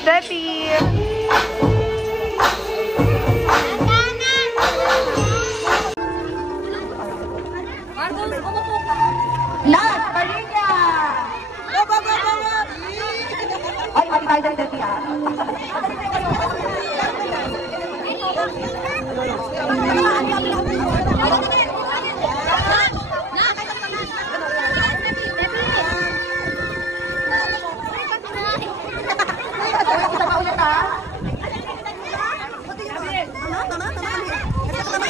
Steffi! Last, Maria! Go, go, go, go, go! Ay, mati tayo dyan, Steffi, ha?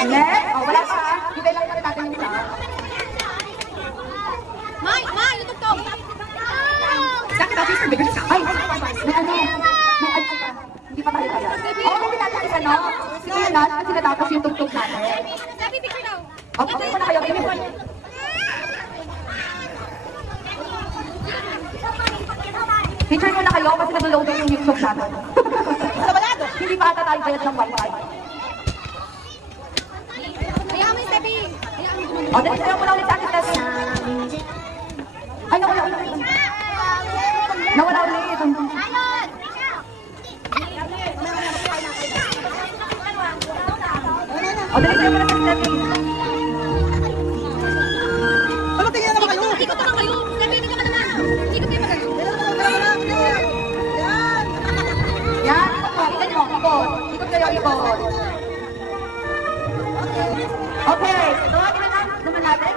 Next? Oh, wala pa. Hintay lang pa natin yung isa. May, YouTube ko! Sakit ako yung bigay sa... Ay, may ano? May ano ka? Hindi pa tayo kaya. Oo, hindi natin isa, no? Sige na, kasi natapos yung tugtog natin. Sabi, picture daw. Okay po na kayo. Picture mo na kayo kasi nag-load yung YouTube natin. Sa balado. Hindi pa ata tayo bayad ng wifi. Kaya mo yung Steffi. O, dali sa'yo mo na ulit sa akin, Steffi. Ay, nawala ulit. Nawala ulit. O, dali sa'yo mo na sa Steffi. Ano, tingin naman kayo? Ikot naman kayo. Steffi, hindi ka man naman. Ikot kayo magaling. Yan, ikot mo, ikot. Ikot kayo, ikot. Okay, tawagin na naman natin.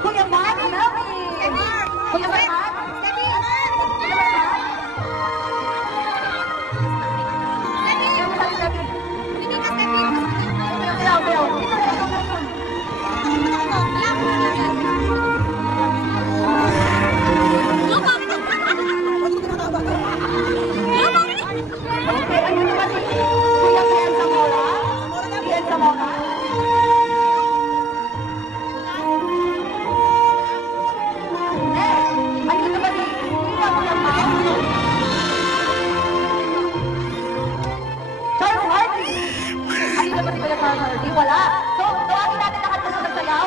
Kuya Mark, Melvin. Kuya Mark, Steffi. Hindi ka, Steffi. Wala. So, tawagin natin lahat na nagsayaw.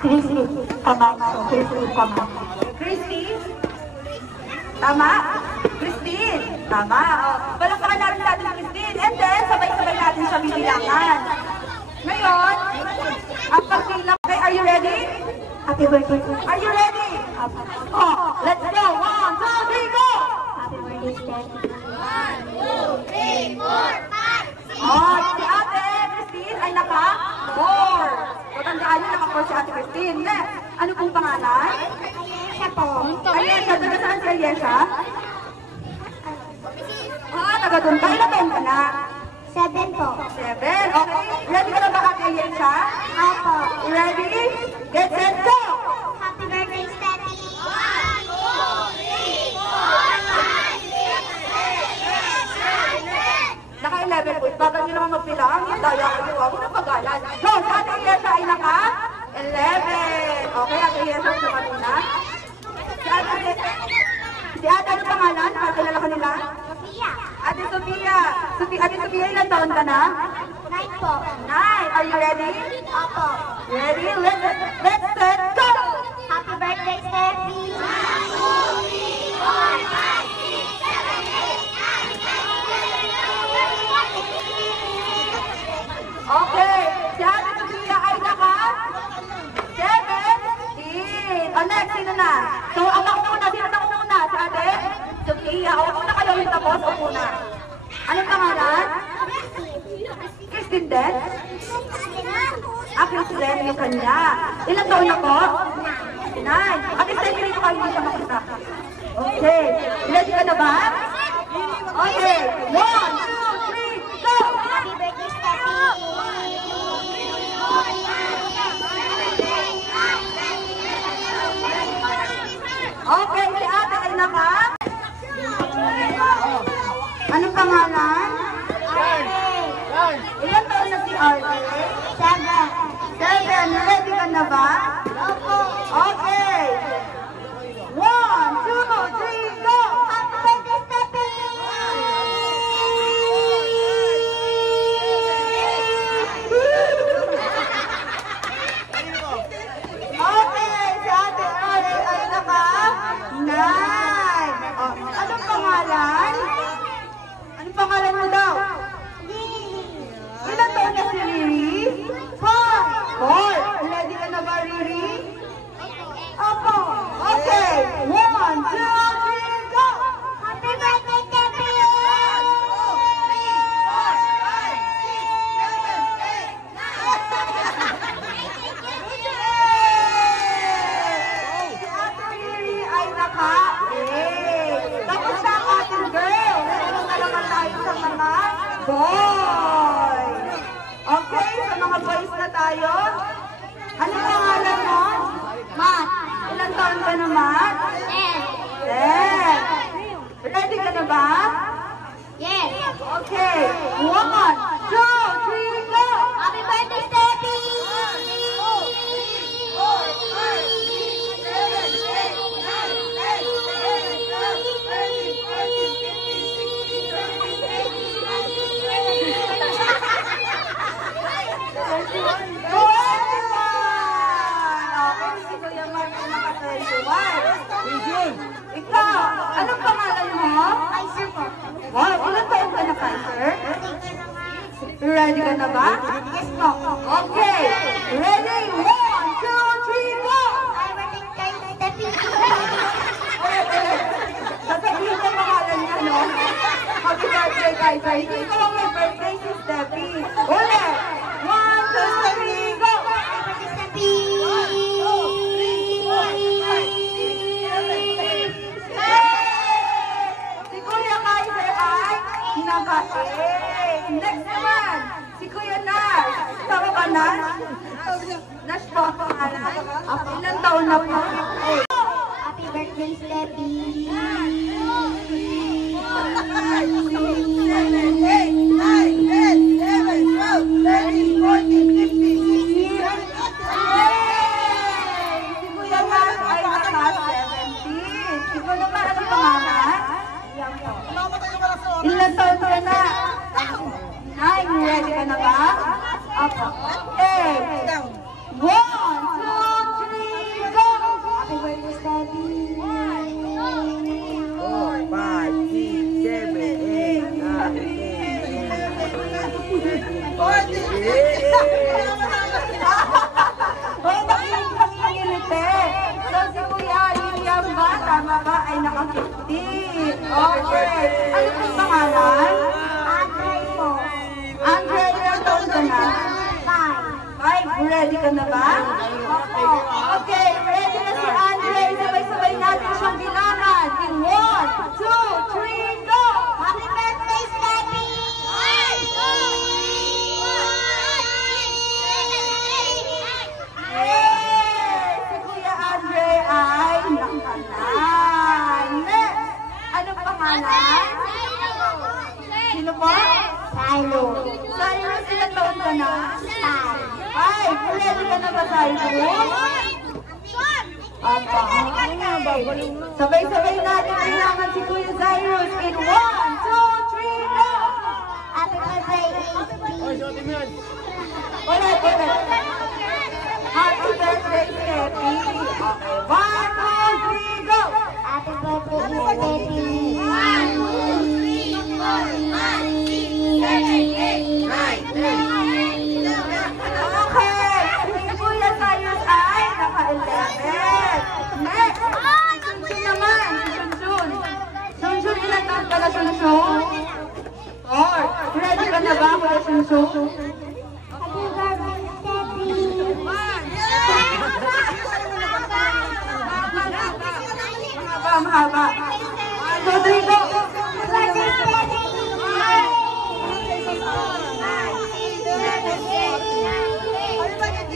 Christy, tama. Christy, tama. Christy? Tama? Christine, tama. Palakpakan natin natin ang Christine. And then, sabay-sabay natin siya bibilangan. Ngayon, ang pagbilang. Okay, are you ready? Happy birthday. Are you ready? Oh, let's go. 1, 2, 3, go! Happy birthday, Steph. 1, 2, 3, 4, 5, 6. Oh, si ate Christine ay naka-4. So, tandaan niyo, naka-4 si ate Christine. Next, ano pong pangalan? Ayesha po. Ayesha, taga saan si Ayesha? Taga doon ka. Ilan taon ka na? 7 po. 7. Okay. Ready ka na ba, Ate Ayesha? Opo. Ready? Get set, go! Happy birthday, Steffi! 1, 2, 3, 4, 5, 6, 7, 8, 9, 10. Naka-11 po. Bagal nyo naman magbilang. Yung daya kayo. Huwag mo na pagalan. So, si Ate Ayesha ay naka-11. Okay, Ate Ayesha, naman muna. Si Ate, ano pangalan? Pakilala ka nila? Sophia. Ate Sophia. Ate Sophia, ilan taon ka na? 9 po. 9. Are you ready? Opo. Ready? Let's set, go! Happy birthday, Steffi! 1, 2, 3, 4, 5, 6, 7, 8, 9, 10. Okay. Si Ate Sophia ay naka-17. O next, sino na? So, ang nauna, sino na una? Si Ate Sophia. O, una kayo yung tapos, o una. Anong pangalan? Christine din? Christine, yung kanya. Ilang taon na po? 9. Ate Stephanie, dito kayo hindi siya makita. Okay. Ready ka na ba? Okay. 1, 2, 3, go! Happy birthday, Steffi! 1, 2, 3, 4, 5, 6, 7, 8, 9, 10. Okay, si ate ay naka? Anong pangalan? Ilan taon na si Arte? 7. 7. Ready ka na ba? boy. Okay, sa mga boys na tayo. Ano pangalan mo? Matt. Ilang taon ka na, Matt? 10. Ready ka na ba? Yes. Okay. 1, 2, 3, go! Happy birthday, Steffi! Ikaw, anong pangalan mo? Kaiser po. Wow, ilang taon ka na, Kaiser? Ready ka na ba? Yes po. Okay, ready? 1, 2, 3, go! Happy birthday, Steffi! Sasabihin ko pangalan niya, no? Happy birthday, Kaiser. Hindi ko lang may birthday si Steffi. Ulit! 1, 2, 3, go! Happy birthday, Steffi! Si Kuya Kaiser ay naka-8. Next naman, si Kuya Nash. Tama ba, Nash? Nash po ang pangalan. Ilang taon na po? Happy birthday, Steffi! Si Kuya Nash ay naka-17. Ikaw naman, ano pangalan? Ilang taon ka na? 9. Ready ka na ba? Apo. Okay. 1, 2, 3, go! Happy birthday, Steffi! 4, 5, 6, 7, 8, 9, 10, 11, 12. Hoy, nakikilite. So, si Kuya Lilian ba? Tama ba? Ay naka-15. Okay. Ano pong pangalan? Andre po. Andre, ilang taon ka na? 5. Ready ka na ba? Okay, ready na si Andre. Sabay-sabay natin siyang bilangan. In 1, 2, 3, go! Happy birthday, Steffi! Yay! Si Kuya Andre ay nakalan. Next! Anong pangalan? Sino po? Silo. Cyrus, ilang taon ka na? 5. Ready ka na ba, Cyrus? Apa. Sabay-sabay natin bilangan si Kuya Cyrus. In 1, 2, 3, go! Happy birthday, Ulit. Happy birthday, Steffi. Okay, 1, 2, 3, go! Happy birthday, Steffi! Okay, si Kuya Cyrus ay naka-11. Next, Sunsun naman, si Sunsun. Sunsun, ilang taon ka na, Sunsun? 4. Ready ka na ba, Kuya Sunsun? Happy birthday, Steffi! Mahaba. 1, 2, 3, go! Happy birthday, Steffi!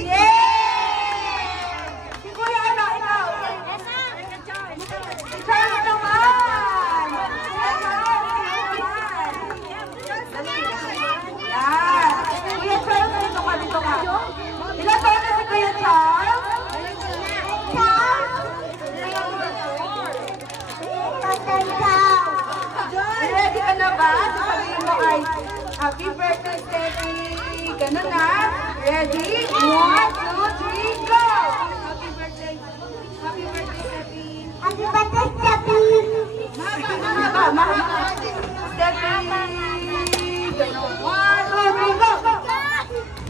Yay! Si Kuya ano, ikaw? Si Charles naman! Yan. Kuya Charles, dito ka. Ilan taon na si Kuya Charles? Ready ka na ba? Sasabihin mo ay, happy birthday, Steffi! Ganun na. Ready? 1, 2, 3, go! Happy birthday. Happy birthday, Steffi. Happy birthday, Steffi! Mahaba. Steffi! Ganun. 1, 2, 3, go!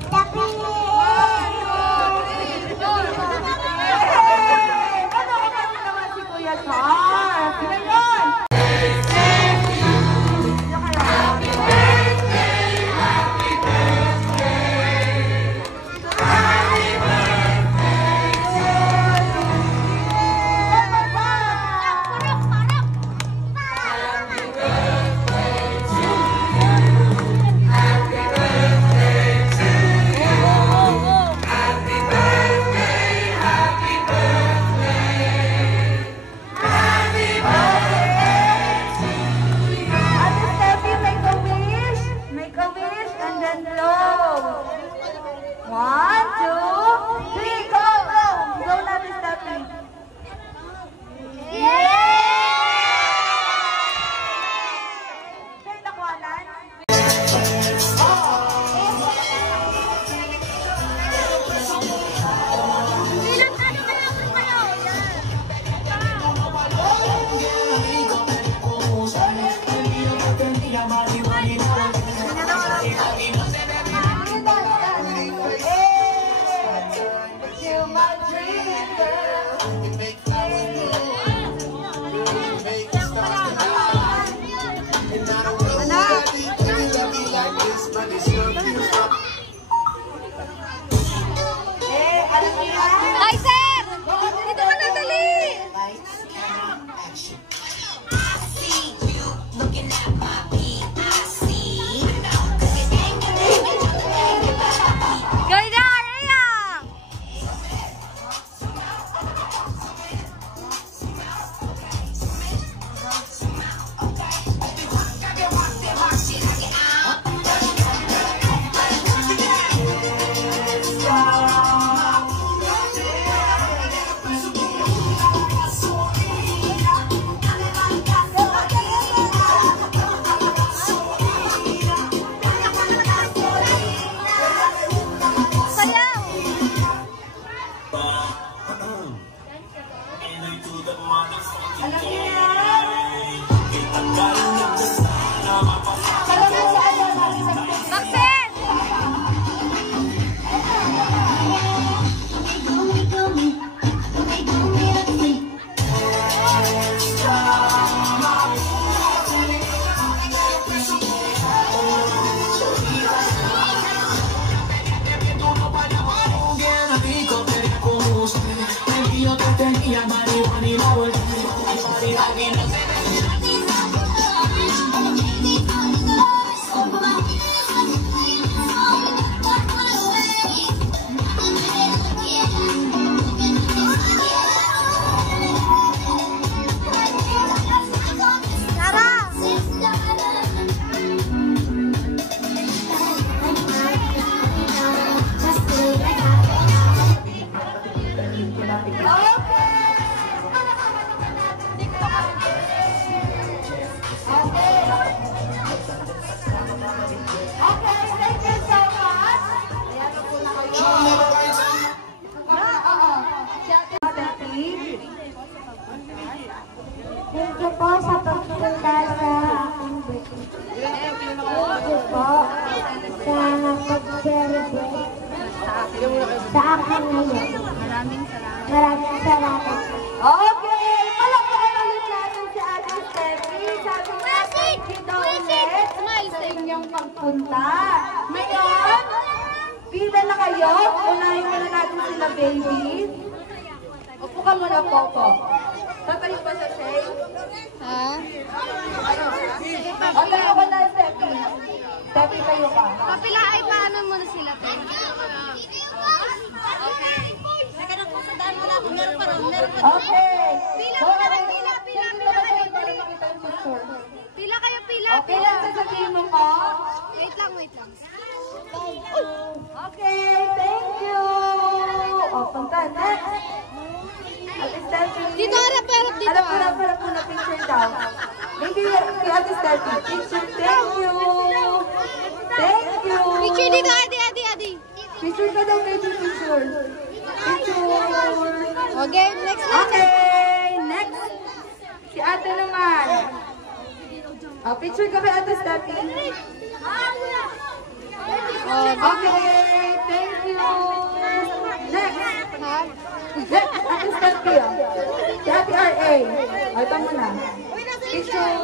Steffi! Yay! Ano naman si Kuya Charles? Ngayon! Happy birthday! Hi, sir! Dito ka na, dali! Ganda, Rhea! Thank you po sa pagpunta sa aking birthday. Thank you po sa pag-celebrate sa akin ngayon. Maraming salamat. Okay, palakpakan ulit natin si Ate Steffi. Sabi niya, thank you daw ulit sa inyong pagpunta. Ngayon, pila na kayo. Unahin muna natin sila, baby. Upo ka muna, Popo. Tatayo ba sa Shay? Ha? O, tayo ka na, Steffi. Steffi, tayo ka. Papila ay paano mo na sila? Okay. Pila So, ka na, pila ka na. para makita yung picture. Pila kayo, pila, Okay, pila. sasabihin mo ko. Wait lang, wait lang. Okay, thank you. O, punta. Next. Ate Steffi. Dito, harap dito. Harap muna, picture daw. Maybe si Ate Steffi. Picture, thank you. Thank you. Picture dito, adi. Picture ka daw, baby, picture. Picture. Okay, next na. Okay, next. Si Ate naman. O, picture ka ba, Ate Steffi? Okay, thank you. Next. Next, Ate Steffi. Si Ate R.A. O, ito muna. Picture.